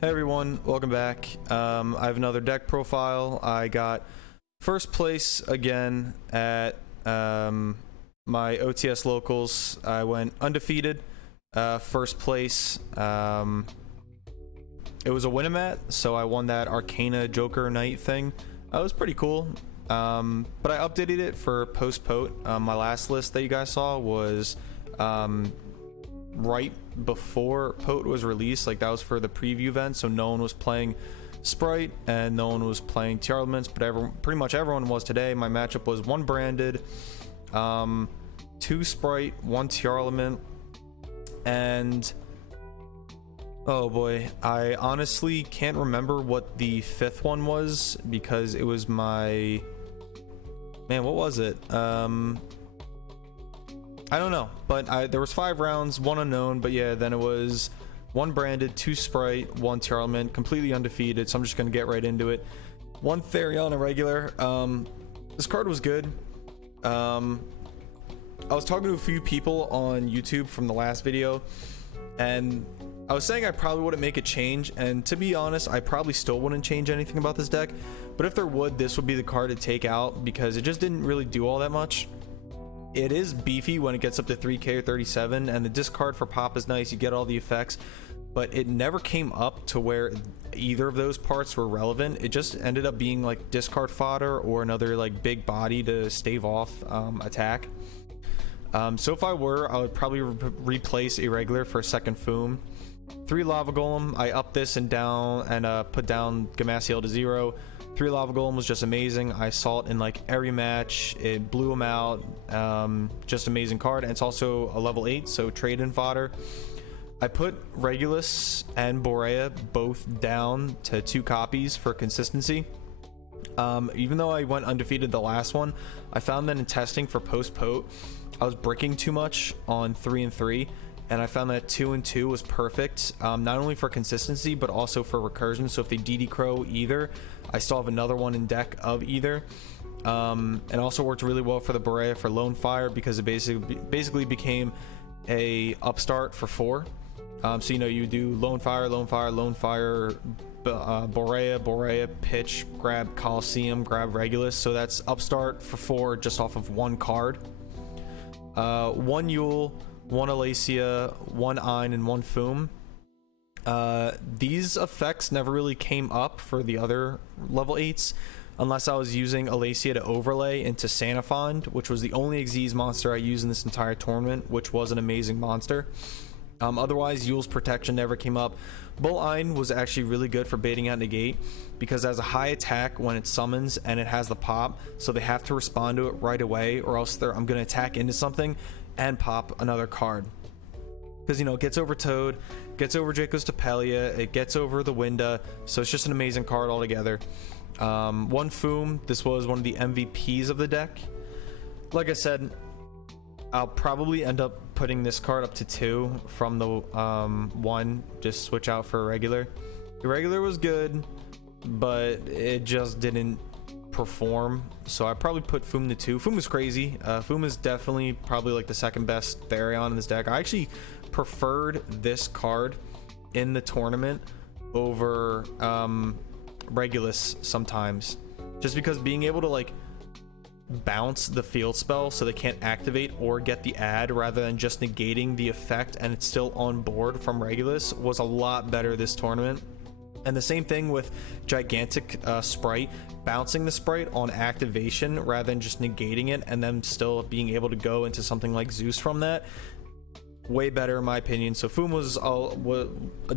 Hey everyone, welcome back. I have another deck profile. I got first place again at my OTS locals. I went undefeated, first place. It was a Winamat, so I won that Arcana Joker Knight thing. It was pretty cool, but I updated it for post-POTE. My last list that you guys saw was right before POTE was released. Like, that was for the preview event, so no one was playing Sprite and no one was playing Tier Elements, but pretty much everyone was today. My matchup was 1 Branded, 2 Sprite, 1 Tier Element, and oh boy, I honestly can't remember what the 5th one was because it was my... Man, what was it? I don't know, but there was 5 rounds, 1 unknown, but yeah, then it was 1 Branded, 2 Sprite, 1 Tier Element, completely undefeated, so I'm just gonna get right into it. 1 Therion irregular. This card was good. I was talking to a few people on YouTube from the last video, and I was saying I probably wouldn't make a change, and to be honest, I probably still wouldn't change anything about this deck, but if there would, this would be the card to take out because it just didn't really do all that much. It is beefy when it gets up to 3k or 37, and the discard for pop is nice, you get all the effects, but it never came up to where either of those parts were relevant. It just ended up being like discard fodder or another like big body to stave off attack. So if I were, I would probably replace irregular for a second Foom. 3 Lava Golem, I upped this and down and put down Gamasiel to 0. 3 Lava Golem was just amazing. I saw it in like every match. It blew him out. Just amazing card, and it's also a level 8, so trade in fodder. I put Regulus and Borea both down to 2 copies for consistency. Even though I went undefeated the last one, I found that in testing for post-POTE, I was bricking too much on 3 and 3. And I found that 2 and 2 was perfect, not only for consistency but also for recursion. So if they DD Crow either, I still have another one in deck of either. And also worked really well for the Borea for Lone Fire because it basically became a upstart for 4. So you know, you do Lone Fire, Lone Fire, Lone Fire, Borea, pitch, grab Coliseum, grab Regulus. So that's upstart for 4 just off of 1 card. 1 Yule, 1 Alacia, 1 Ein, and 1 Foom. These effects never really came up for the other level 8s unless I was using Alacia to overlay into Sanafond, which was the only Xyz monster I used in this entire tournament, which was an amazing monster. Otherwise, Yule's protection never came up. Bull Ein was actually really good for baiting out negate because it has a high attack when it summons and it has the pop, so they have to respond to it right away or else I'm going to attack into something and pop another card. Because, you know, it gets over Toad, gets over Draco's Tapelia, it gets over the Winda, so it's just an amazing card altogether. 1 Foom, this was one of the MVPs of the deck. Like I said, I'll probably end up putting this card up to 2 from the 1, just switch out for Irregular. Irregular was good, but it just didn't perform, so I probably put Foom to 2. Foom was crazy. Foom is definitely probably like the second best Therion in this deck. I actually preferred this card in the tournament over Regulus sometimes, just because being able to like bounce the field spell so they can't activate or get the add rather than just negating the effect and it's still on board from Regulus was a lot better this tournament. And the same thing with Gigantic Sprite, bouncing the Sprite on activation rather than just negating it and then still being able to go into something like Zeus from that. Way better in my opinion. So Foom was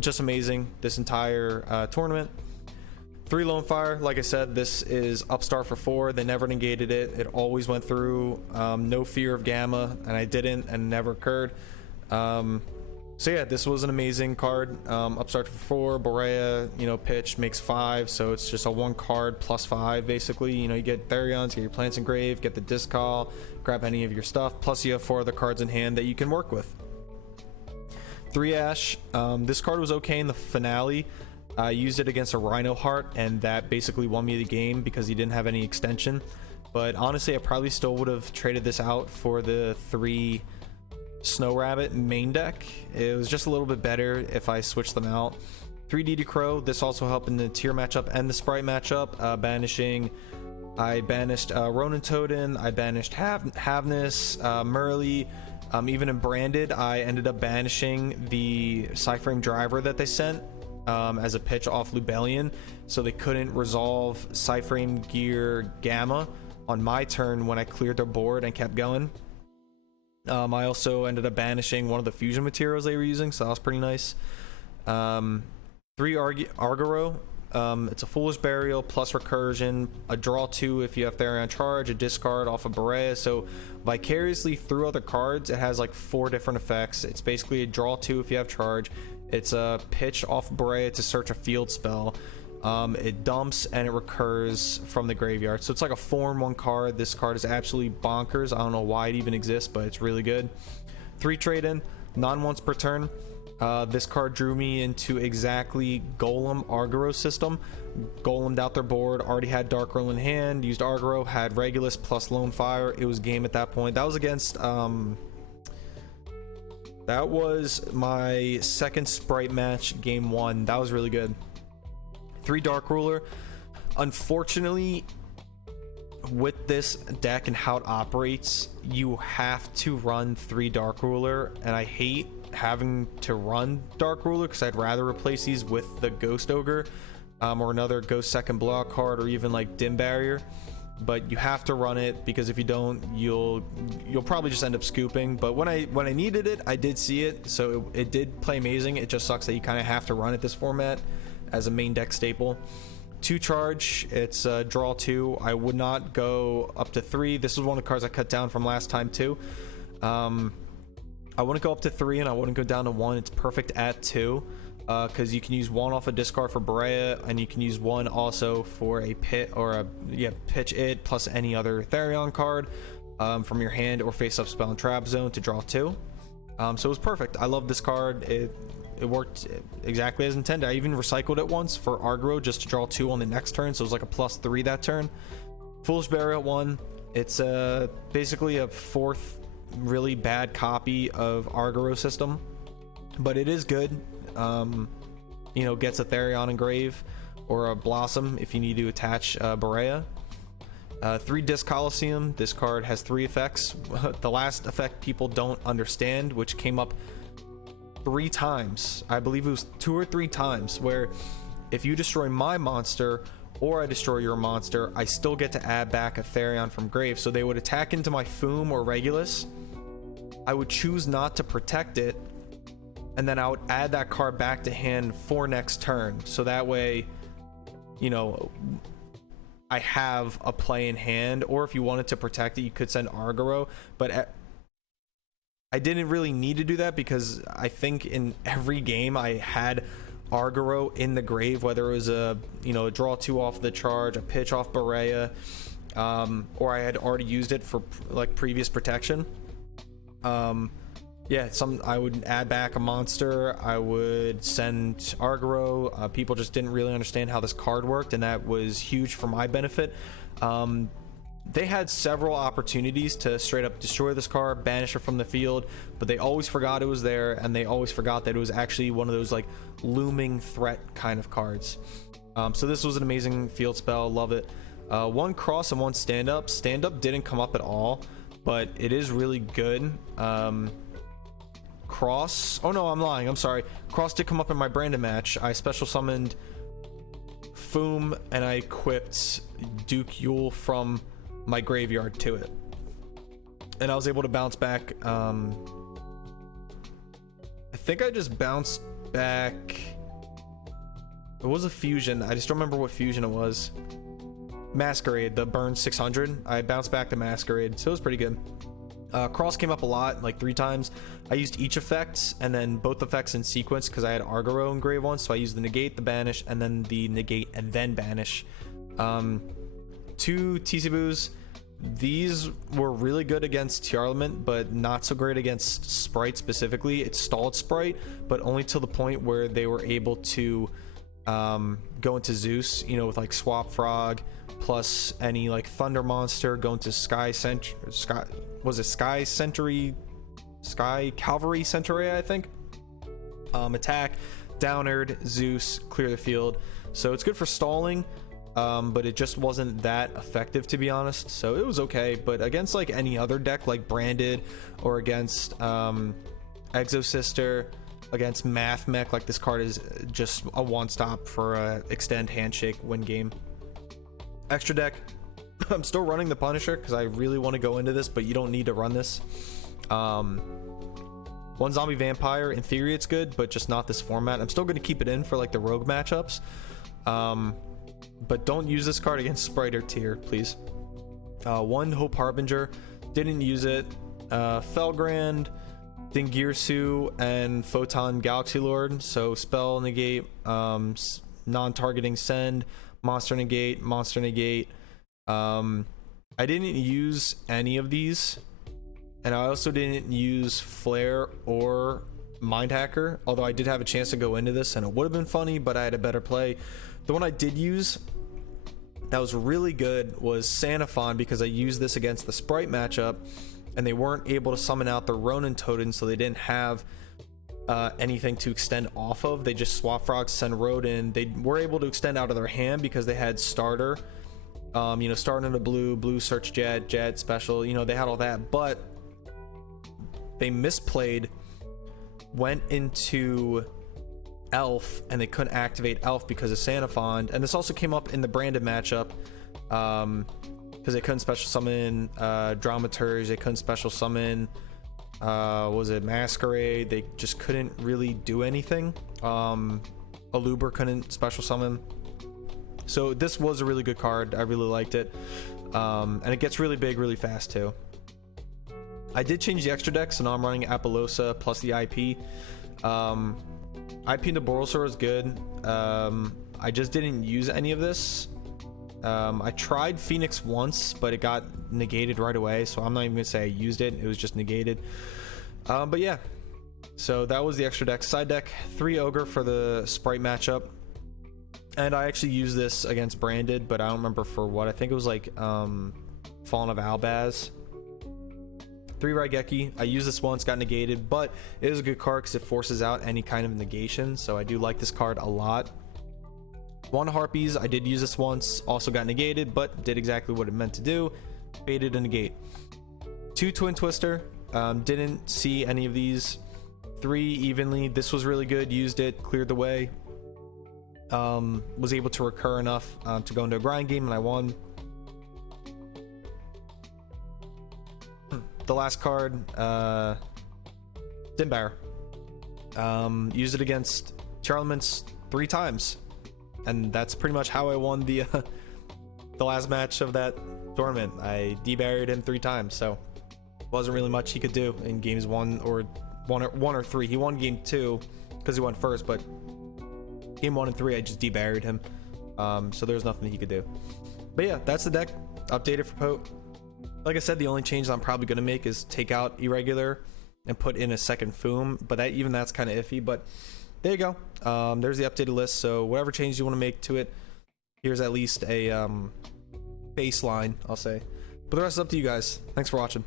just amazing this entire tournament. 3 Lone Fire, like I said, this is upstart for 4. They never negated it. It always went through. No fear of Gamma, and I didn't, and never occurred. So yeah, this was an amazing card. Upstart for 4, Borea, you know, pitch makes 5, so it's just a 1 card plus 5 basically. You know, you get Therions, get your Plants Engrave, get the Disc Call, grab any of your stuff, plus you have 4 other cards in hand that you can work with. 3 Ash, this card was okay in the finale. I used it against a Rhino Heart, and that basically won me the game because he didn't have any extension. But honestly, I probably still would have traded this out for the 3 Snow Rabbit main deck. It was just a little bit better if I switched them out. 3D Crow. This also helped in the tier matchup and the sprite matchup. Banishing, I banished Ronin Toden, I banished Havness, Murley. Even in Branded, I ended up banishing the Cyframe driver that they sent as a pitch off Lubellion, so they couldn't resolve Cyframe Gear Gamma on my turn when I cleared their board and kept going. I also ended up banishing one of the fusion materials they were using, so that was pretty nice. 3 Argoro. It's a Foolish Burial plus Recursion, a draw 2 if you have Therion charge, a discard off of Berea. So vicariously through other cards, it has like 4 different effects. It's basically a draw 2 if you have charge. It's a pitch off Berea to search a field spell. It dumps and it recurs from the graveyard. So it's like a 4-in-1 card. This card is absolutely bonkers. I don't know why it even exists, but it's really good. 3 trade-in, non-once per turn. This card drew me into exactly Golem Argoro system. Golemed out their board, already had Dark Roll in hand, used Argoro, had Regulus plus Lone Fire. It was game at that point. That was against that was my second sprite match, game 1. That was really good. 3 Dark Ruler. Unfortunately, with this deck and how it operates, you have to run 3 Dark Ruler, and I hate having to run Dark Ruler because I'd rather replace these with the Ghost Ogre or another Ghost Second Blowout card, or even like Dim Barrier. But you have to run it, because if you don't, you'll probably just end up scooping. But when I needed it, I did see it, so it did play amazing. It just sucks that you kind of have to run it this format as a main deck staple. 2 charge, it's draw 2. I would not go up to 3. This is one of the cards I cut down from last time too. I wouldn't go up to 3 and I wouldn't go down to 1. It's perfect at 2, because you can use 1 off a discard for Berea, and you can use 1 also for a pit or a pitch it plus any other Therion card from your hand or face up spell and trap zone to draw 2. So it was perfect. I love this card. It worked exactly as intended. I even recycled it once for Argro just to draw 2 on the next turn, so it was like a +3 that turn. Foolish Burial 1. It's basically a 4th really bad copy of Argoro system, but it is good. You know, gets a Therion Engrave or a Blossom if you need to attach Berea. 3 Disc Coliseum. This card has 3 effects. The last effect people don't understand, which came up 3 times. I believe it was 2 or 3 times, where if you destroy my monster or I destroy your monster, I still get to add back a Therion from grave. So they would attack into my Foom or Regulus. I would choose not to protect it, and then I would add that card back to hand for next turn. So that way, you know, I have a play in hand. Or if you wanted to protect it, you could send Argoro. But I didn't really need to do that, because I think in every game I had Argoro in the grave, whether it was a draw 2 off the charge, a pitch off Berea, or I had already used it for like previous protection. I would add back a monster, I would send Argoro. People just didn't really understand how this card worked, and that was huge for my benefit. They had several opportunities to straight up destroy this card, banish it from the field, but they always forgot it was there, and they always forgot that it was actually one of those like looming threat kind of cards. So this was an amazing field spell, love it. 1 cross and 1 stand up. Stand up didn't come up at all, but it is really good. Cross, oh no, I'm lying, I'm sorry. Cross did come up in my Brandon match. I special summoned Foom and I equipped Duke Yule from my graveyard to it, and I was able to bounce back. I think I just bounced back, it was a fusion, I just don't remember what fusion it was. Masquerade, the burn 600. I bounced back to Masquerade, so it was pretty good. Cross came up a lot, like 3 times. I used each effect and then both effects in sequence, because I had Argoro and Grave once, so I used the negate, the banish, and then the negate and then banish. 2 Tisiboos. These were really good against Tiarlament, but not so great against Sprite specifically. It stalled Sprite, but only to the point where they were able to go into Zeus, with like Swap Frog, plus any like Thunder Monster, go into Sky Cavalry Centauri, I think. Attack, Downerd, Zeus, clear the field. So it's good for stalling, but it just wasn't that effective, to be honest. So it was okay, but against like any other deck like Branded, or against Exosister, against Math Mech, like this card is just a one-stop for a extend handshake win game. Extra deck, I'm still running the Punisher because I really want to go into this, but you don't need to run this. One zombie vampire, in theory it's good, but just not this format. I'm still going to keep it in for like the rogue matchups, but don't use this card against Sprite or Tier, please. One Hope Harbinger, didn't use it. Felgrand, Dingirsu, and Photon Galaxy Lord. So spell negate, non-targeting send, monster negate, monster negate. I didn't use any of these, and I also didn't use Flare or Mind Hacker, although I did have a chance to go into this and it would have been funny, but I had a better play. The one I did use that was really good was Sanafon, because I used this against the Sprite matchup and they weren't able to summon out the Ronin Totem, so they didn't have anything to extend off of. They just swap frogs, send Rodin. They were able to extend out of their hand because they had starter, you know, starting in a blue search jet special, you know, they had all that, but they misplayed, went into Elf, and they couldn't activate Elf because of Sanafon. And this also came up in the Branded matchup, because they couldn't special summon Dramaturge, they couldn't special summon was it Masquerade, they just couldn't really do anything. Aluber couldn't special summon. So this was a really good card, I really liked it, and it gets really big really fast too. I did change the extra deck, so now I'm running Apollosa plus the IP. IP into Borosaur is good. I just didn't use any of this. I tried Phoenix once, but it got negated right away, so I'm not even gonna say I used it. It was just negated. But yeah, so that was the extra deck. Side deck, 3 Ogre for the Sprite matchup, and I actually used this against Branded, but I don't remember for what. I think it was like Fallen of Albaz. 3 Raigeki. I used this once, got negated, but it is a good card because it forces out any kind of negation, so I do like this card a lot. 1 Harpies, I did use this once, also got negated, but did exactly what it meant to do, baited a negate. 2 Twin Twister, didn't see any of these. 3 Evenly, this was really good, used it, cleared the way, was able to recur enough to go into a grind game, and I won. The last card, Dimbar. Used it against Charlements 3 times, and that's pretty much how I won the last match of that tournament. I debarried him 3 times, so wasn't really much he could do in games 1 or 3. He won game 2 because he went first, but game 1 and 3 I just debarried him, so there's nothing he could do. But yeah, that's the deck updated for POTE. Like I said, the only change I'm probably going to make is take out Irregular and put in a second Foom, but that's kind of iffy. But there you go. There's the updated list, so whatever changes you want to make to it, here's at least a baseline, I'll say. But the rest is up to you guys. Thanks for watching.